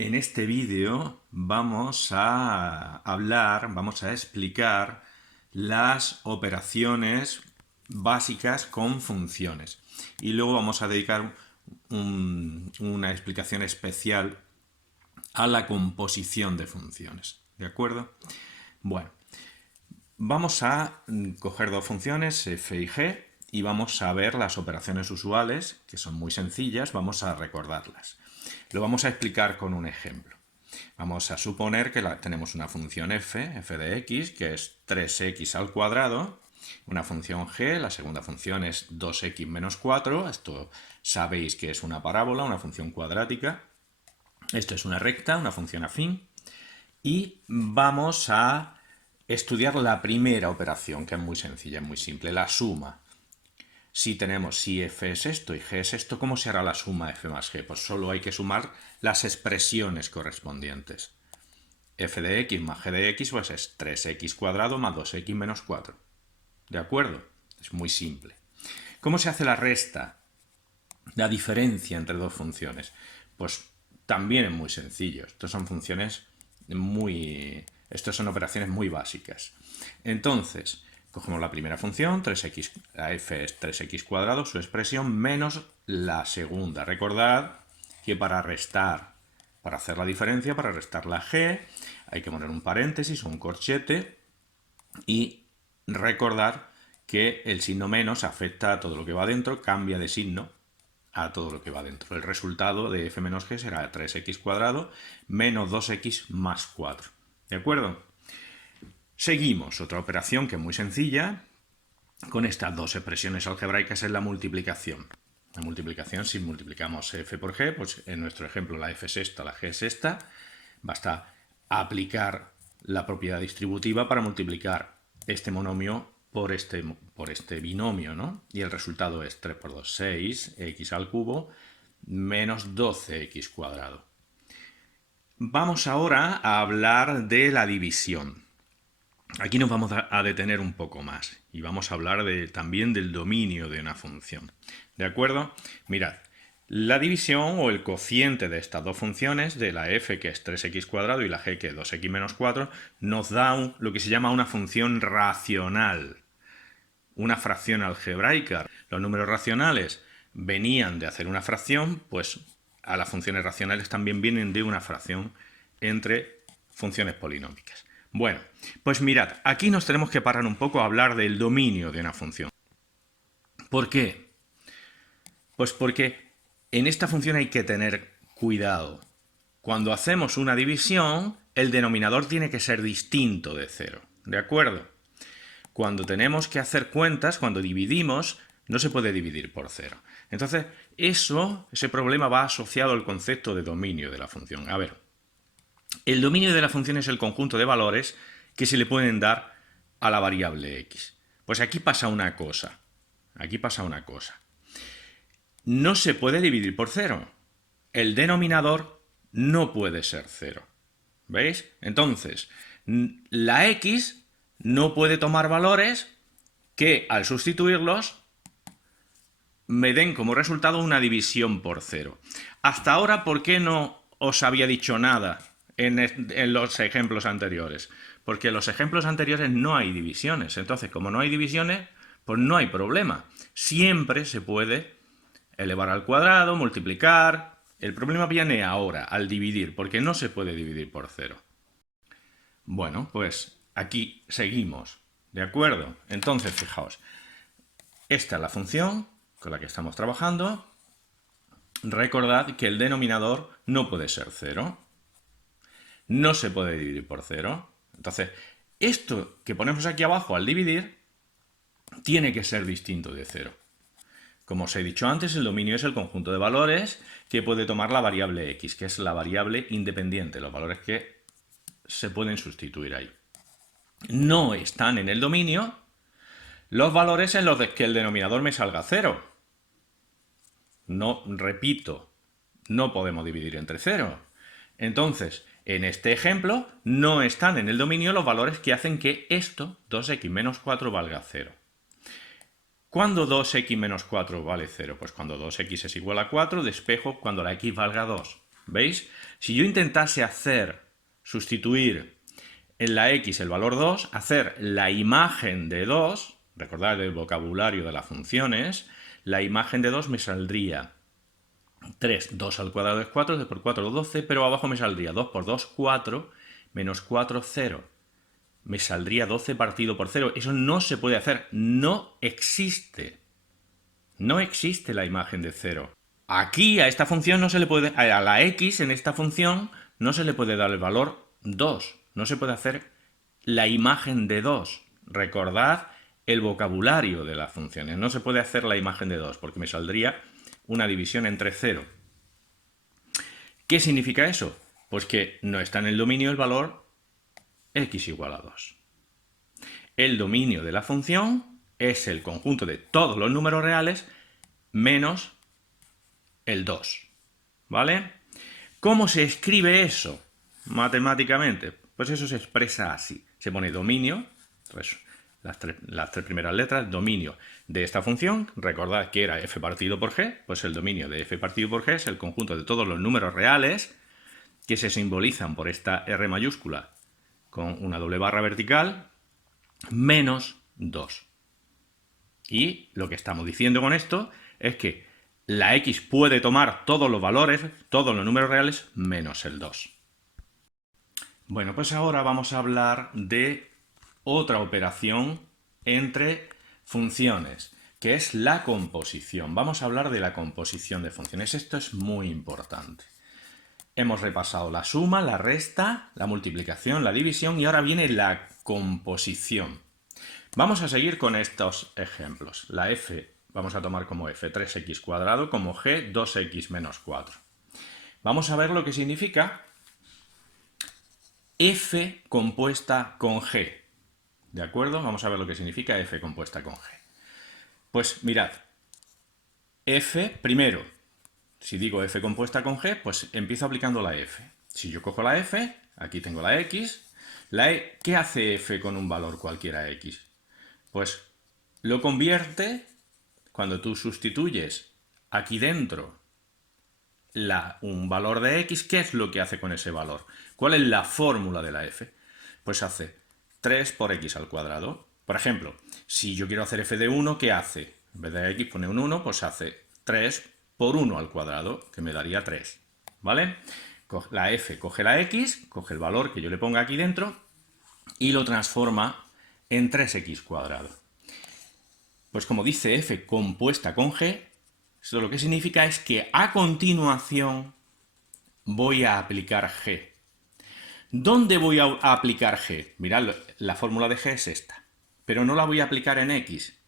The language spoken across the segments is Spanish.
En este vídeo vamos a explicar las operaciones básicas con funciones. Y luego vamos a dedicar una explicación especial a la composición de funciones. ¿De acuerdo? Bueno, vamos a coger dos funciones, f y g, y vamos a ver las operaciones usuales, que son muy sencillas, vamos a recordarlas. Lo vamos a explicar con un ejemplo. Vamos a suponer que tenemos una función f de x, que es 3x al cuadrado, una función g, la segunda función es 2x menos 4, esto sabéis que es una parábola, una función cuadrática, esto es una recta, una función afín, y vamos a estudiar la primera operación, que es muy sencilla, muy simple, la suma. Si f es esto y g es esto, ¿cómo se hará la suma f más g? Pues solo hay que sumar las expresiones correspondientes. F de x más g de x pues es 3x cuadrado más 2x menos 4. ¿De acuerdo? Es muy simple. ¿Cómo se hace la resta? La diferencia entre dos funciones. Pues también es muy sencillo. Estas son operaciones muy básicas. Entonces, cogemos la primera función, 3x, la f es 3x cuadrado, su expresión, menos la segunda. Recordad que para hacer la diferencia, para restar la g, hay que poner un paréntesis o un corchete y recordar que el signo menos afecta a todo lo que va dentro, cambia de signo a todo lo que va dentro. El resultado de f menos g será 3x cuadrado menos 2x más 4. ¿De acuerdo? Seguimos, otra operación que es muy sencilla, con estas dos expresiones algebraicas es la multiplicación. La multiplicación, si multiplicamos f por g, pues en nuestro ejemplo la f es esta, la g es esta, basta aplicar la propiedad distributiva para multiplicar este monomio por este binomio, ¿no? Y el resultado es 3 por 2, 6, x al cubo, menos 12x cuadrado. Vamos ahora a hablar de la división. Aquí nos vamos a detener un poco más y vamos a hablar también del dominio de una función. ¿De acuerdo? Mirad, la división o el cociente de estas dos funciones, de la f que es 3x cuadrado y la g que es 2x menos 4, nos da lo que se llama una función racional, una fracción algebraica. Los números racionales venían de hacer una fracción, pues a las funciones racionales también vienen de una fracción entre funciones polinómicas. Bueno, pues mirad, aquí nos tenemos que parar un poco a hablar del dominio de una función. ¿Por qué? Pues porque en esta función hay que tener cuidado. Cuando hacemos una división, el denominador tiene que ser distinto de 0. ¿De acuerdo? Cuando tenemos que hacer cuentas, cuando dividimos, no se puede dividir por 0. Entonces, ese problema va asociado al concepto de dominio de la función. A ver, el dominio de la función es el conjunto de valores que se le pueden dar a la variable x. Pues aquí pasa una cosa. Aquí pasa una cosa. No se puede dividir por 0. El denominador no puede ser 0. ¿Veis? Entonces, la x no puede tomar valores que al sustituirlos me den como resultado una división por 0. Hasta ahora, ¿por qué no os había dicho nada en los ejemplos anteriores? Porque en los ejemplos anteriores no hay divisiones. Entonces, como no hay divisiones, pues no hay problema. Siempre se puede elevar al cuadrado, multiplicar. El problema viene ahora, al dividir, porque no se puede dividir por 0. Bueno, pues aquí seguimos. ¿De acuerdo? Entonces, fijaos. Esta es la función con la que estamos trabajando. Recordad que el denominador no puede ser 0. No se puede dividir por 0. Entonces, esto que ponemos aquí abajo al dividir tiene que ser distinto de 0. Como os he dicho antes, el dominio es el conjunto de valores que puede tomar la variable x, que es la variable independiente, los valores que se pueden sustituir ahí. No están en el dominio los valores en los que el denominador me salga 0. No, repito, no podemos dividir entre 0. Entonces, en este ejemplo, no están en el dominio los valores que hacen que esto, 2x menos 4, valga 0. ¿Cuándo 2x menos 4 vale 0? Pues cuando 2x es igual a 4, despejo cuando la x valga 2. ¿Veis? Si yo intentase sustituir en la x el valor 2, hacer la imagen de 2, recordad el vocabulario de las funciones, la imagen de 2 me saldría 3, 2 al cuadrado es 4, 2 por 4 12, pero abajo me saldría 2 por 2, 4, menos 4, 0. Me saldría 12 partido por 0. Eso no se puede hacer, no existe. No existe la imagen de 0. Aquí a esta función no se le puede, a la x en esta función no se le puede dar el valor 2. No se puede hacer la imagen de 2. Recordad el vocabulario de las funciones. No se puede hacer la imagen de 2 porque me saldría una división entre 0. ¿Qué significa eso? Pues que no está en el dominio el valor x igual a 2. El dominio de la función es el conjunto de todos los números reales menos el 2. ¿Vale? ¿Cómo se escribe eso matemáticamente? Pues eso se expresa así. Se pone dominio, pues las tres primeras letras, dominio de esta función. Recordad que era f partido por g, pues el dominio de f partido por g es el conjunto de todos los números reales que se simbolizan por esta R mayúscula con una doble barra vertical, menos 2. Y lo que estamos diciendo con esto es que la x puede tomar todos los valores, todos los números reales, menos el 2. Bueno, pues ahora vamos a hablar de otra operación entre funciones, que es la composición. Vamos a hablar de la composición de funciones. Esto es muy importante. Hemos repasado la suma, la resta, la multiplicación, la división y ahora viene la composición. Vamos a seguir con estos ejemplos. La f vamos a tomar como f 3x cuadrado, como g 2x menos 4. Vamos a ver lo que significa f compuesta con g. ¿De acuerdo? Vamos a ver lo que significa f compuesta con g. Pues mirad, f primero, si digo f compuesta con g, pues empiezo aplicando la f. Si yo cojo la f, aquí tengo la x, ¿qué hace f con un valor cualquiera x? Pues lo convierte, cuando tú sustituyes aquí dentro un valor de x, ¿qué es lo que hace con ese valor? ¿Cuál es la fórmula de la f? Pues hace 3 por x al cuadrado. Por ejemplo, si yo quiero hacer f de 1, ¿qué hace? En vez de x pone un 1, pues hace 3 por 1 al cuadrado, que me daría 3. ¿Vale? La f coge la x, coge el valor que yo le ponga aquí dentro y lo transforma en 3x cuadrado. Pues como dice f compuesta con g, esto lo que significa es que a continuación voy a aplicar g. ¿Dónde voy a aplicar g? Mirad, la fórmula de g es esta, pero no la voy a aplicar en x,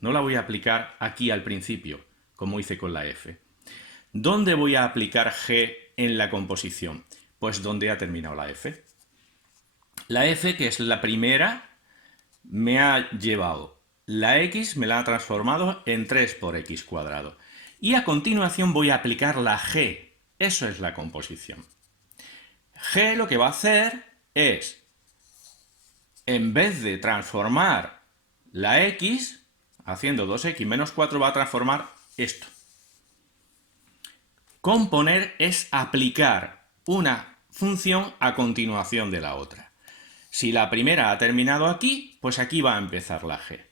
no la voy a aplicar aquí al principio, como hice con la f. ¿Dónde voy a aplicar g en la composición? Pues donde ha terminado la f. La f, que es la primera, me ha llevado la x, me la ha transformado en 3 por x cuadrado. Y a continuación voy a aplicar la g. Eso es la composición. G lo que va a hacer es, en vez de transformar la x, haciendo 2x menos 4, va a transformar esto. Componer es aplicar una función a continuación de la otra. Si la primera ha terminado aquí, pues aquí va a empezar la g.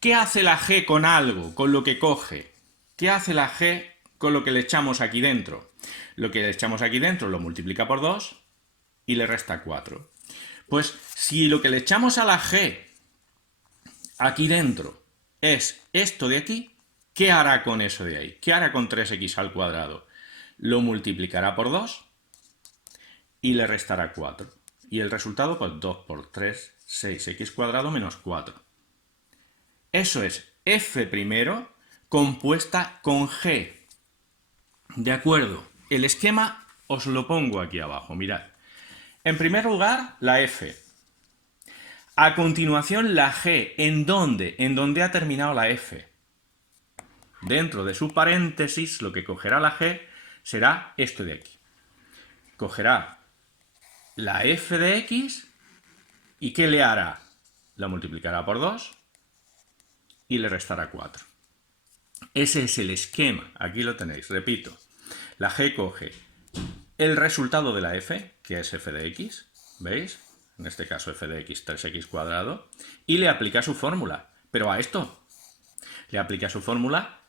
¿Qué hace la g con algo, con lo que coge? ¿Qué hace la g con lo que le echamos aquí dentro? Lo que le echamos aquí dentro lo multiplica por 2 y le resta 4. Pues si lo que le echamos a la g aquí dentro es esto de aquí, ¿qué hará con eso de ahí? ¿Qué hará con 3x al cuadrado? Lo multiplicará por 2 y le restará 4. Y el resultado, pues 2 por 3, 6x cuadrado menos 4. Eso es f primero compuesta con g. ¿De acuerdo? El esquema os lo pongo aquí abajo, mirad. En primer lugar, la f. A continuación, la g. ¿En dónde? En donde ha terminado la f. Dentro de su paréntesis, lo que cogerá la g será esto de aquí. Cogerá la f de x y ¿qué le hará? La multiplicará por 2 y le restará 4. Ese es el esquema. Aquí lo tenéis. Repito. La g coge el resultado de la f, que es f de x, ¿veis? En este caso f de x 3x cuadrado, y le aplica su fórmula. Pero a esto le aplica su fórmula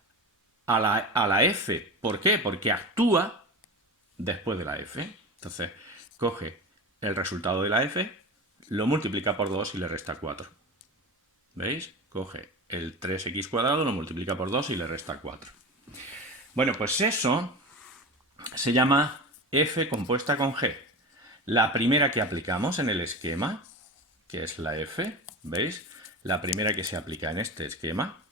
a la f. ¿Por qué? Porque actúa después de la f. Entonces, coge el resultado de la f, lo multiplica por 2 y le resta 4. ¿Veis? Coge el 3x cuadrado, lo multiplica por 2 y le resta 4. Bueno, pues eso se llama f compuesta con g. La primera que aplicamos en el esquema, que es la f, ¿veis? La primera que se aplica en este esquema,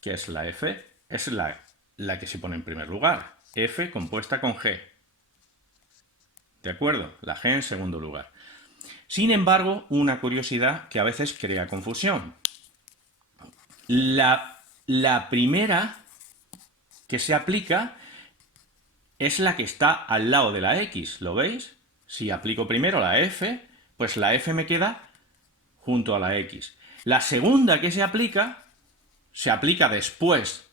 que es la f, es la que se pone en primer lugar. F compuesta con g. ¿De acuerdo? La g en segundo lugar. Sin embargo, una curiosidad que a veces crea confusión. La primera que se aplica es la que está al lado de la x, ¿lo veis? Si aplico primero la f, pues la f me queda junto a la x. La segunda que se aplica después.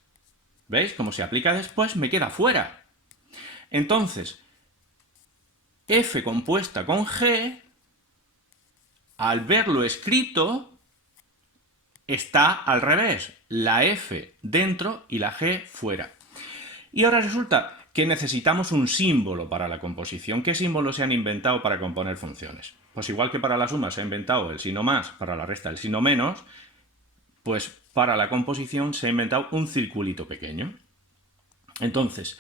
¿Veis? Como se aplica después, me queda fuera. Entonces, f compuesta con g, al verlo escrito, está al revés. La f dentro y la g fuera. Y ahora resulta que necesitamos un símbolo para la composición. ¿Qué símbolos se han inventado para componer funciones? Pues igual que para la suma se ha inventado el signo más, para la resta el signo menos, pues para la composición se ha inventado un circulito pequeño. Entonces,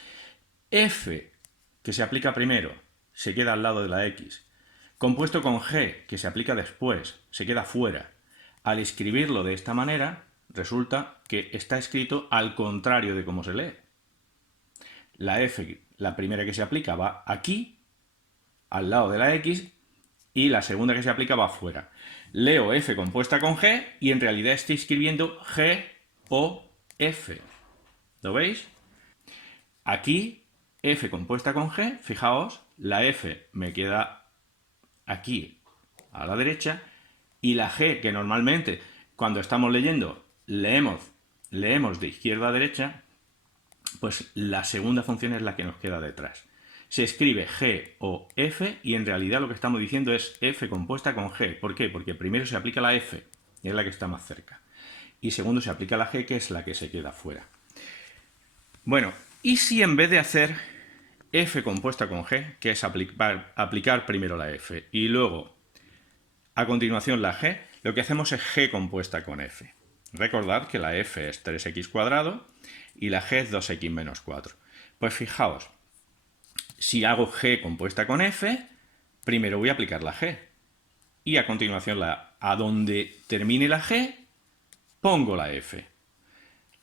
f, que se aplica primero, se queda al lado de la x, compuesto con g, que se aplica después, se queda fuera. Al escribirlo de esta manera, resulta que está escrito al contrario de cómo se lee. La f, la primera que se aplica, va aquí, al lado de la x, y la segunda que se aplica va afuera. Leo f compuesta con g y en realidad estoy escribiendo g o f. ¿Lo veis? Aquí, f compuesta con g, fijaos, la f me queda aquí a la derecha y la g, que normalmente cuando estamos leyendo leemos de izquierda a derecha, pues la segunda función es la que nos queda detrás. Se escribe g o f y en realidad lo que estamos diciendo es f compuesta con g. ¿Por qué? Porque primero se aplica la f, que es la que está más cerca. Y segundo se aplica la g, que es la que se queda fuera. Bueno, ¿y si en vez de hacer f compuesta con g, que es aplicar primero la f y luego a continuación la g, lo que hacemos es g compuesta con f? Recordad que la f es 3x cuadrado y la g es 2x menos 4. Pues fijaos, si hago g compuesta con f, primero voy a aplicar la g. Y a continuación, a donde termine la g, pongo la f.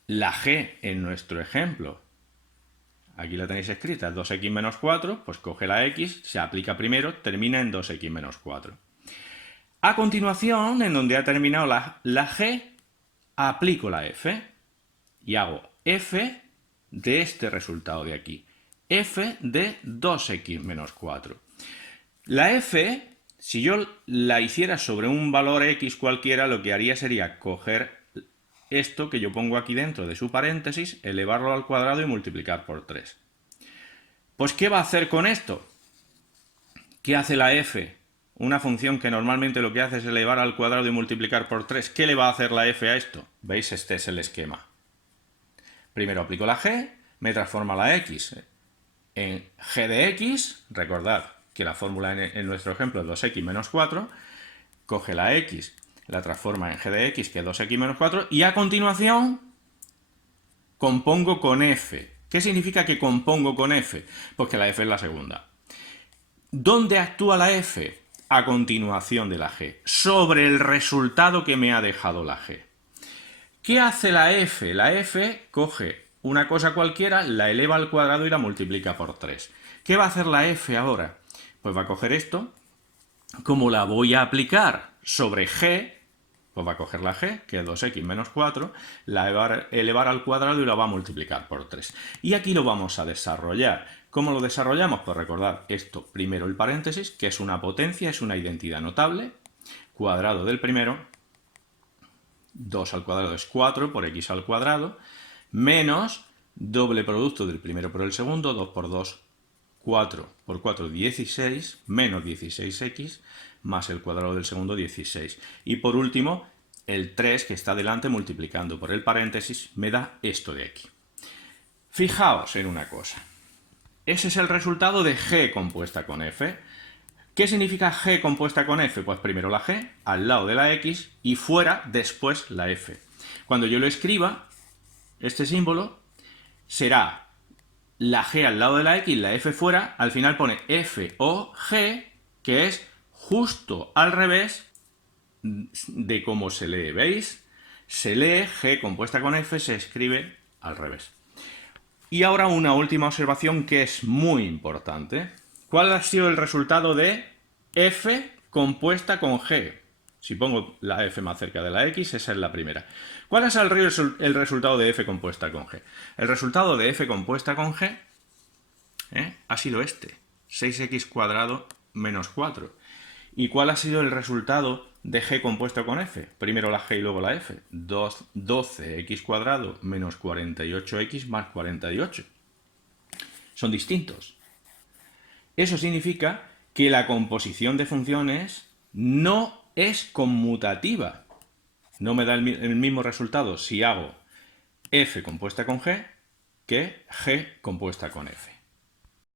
La g en nuestro ejemplo, aquí la tenéis escrita, es 2x menos 4, pues coge la x, se aplica primero, termina en 2x menos 4. A continuación, en donde ha terminado la g, aplico la f y hago f de este resultado de aquí. F de 2x menos 4. La f, si yo la hiciera sobre un valor x cualquiera, lo que haría sería coger esto que yo pongo aquí dentro de su paréntesis, elevarlo al cuadrado y multiplicar por 3. Pues, ¿qué va a hacer con esto? ¿Qué hace la f? Una función que normalmente lo que hace es elevar al cuadrado y multiplicar por 3. ¿Qué le va a hacer la f a esto? ¿Veis? Este es el esquema. Primero aplico la g, me transforma la x en g de x. Recordad que la fórmula en nuestro ejemplo es 2x menos 4. Coge la x, la transforma en g de x, que es 2x menos 4. Y a continuación compongo con f. ¿Qué significa que compongo con f? Pues que la f es la segunda. ¿Dónde actúa la f? A continuación de la g, sobre el resultado que me ha dejado la g. ¿Qué hace la f? La f coge una cosa cualquiera, la eleva al cuadrado y la multiplica por 3. ¿Qué va a hacer la f ahora? Pues va a coger esto, como la voy a aplicar sobre g, pues va a coger la g, que es 2x menos 4, la va a elevar al cuadrado y la va a multiplicar por 3. Y aquí lo vamos a desarrollar. ¿Cómo lo desarrollamos? Pues recordad esto, primero el paréntesis, que es una potencia, es una identidad notable, cuadrado del primero, 2 al cuadrado es 4 por x al cuadrado, menos doble producto del primero por el segundo, 2 por 2, 4 por 4, 16, menos 16x, más el cuadrado del segundo, 16. Y por último, el 3 que está delante multiplicando por el paréntesis me da esto de aquí. Fijaos en una cosa. Ese es el resultado de g compuesta con f. ¿Qué significa g compuesta con f? Pues primero la g, al lado de la x, y fuera después la f. Cuando yo lo escriba, este símbolo será la g al lado de la x, la f fuera, al final pone f o g, que es justo al revés de cómo se lee. ¿Veis? Se lee g compuesta con f, se escribe al revés. Y ahora una última observación que es muy importante. ¿Cuál ha sido el resultado de f compuesta con g? Si pongo la f más cerca de la x, esa es la primera. ¿Cuál es el resultado de f compuesta con g? El resultado de f compuesta con g ha sido este, 6x cuadrado menos 4. ¿Y cuál ha sido el resultado de g compuesto con f? Primero la g y luego la f. 12x cuadrado menos 48x más 48. Son distintos. Eso significa que la composición de funciones no es conmutativa. No me da el mismo resultado si hago f compuesta con g que g compuesta con f.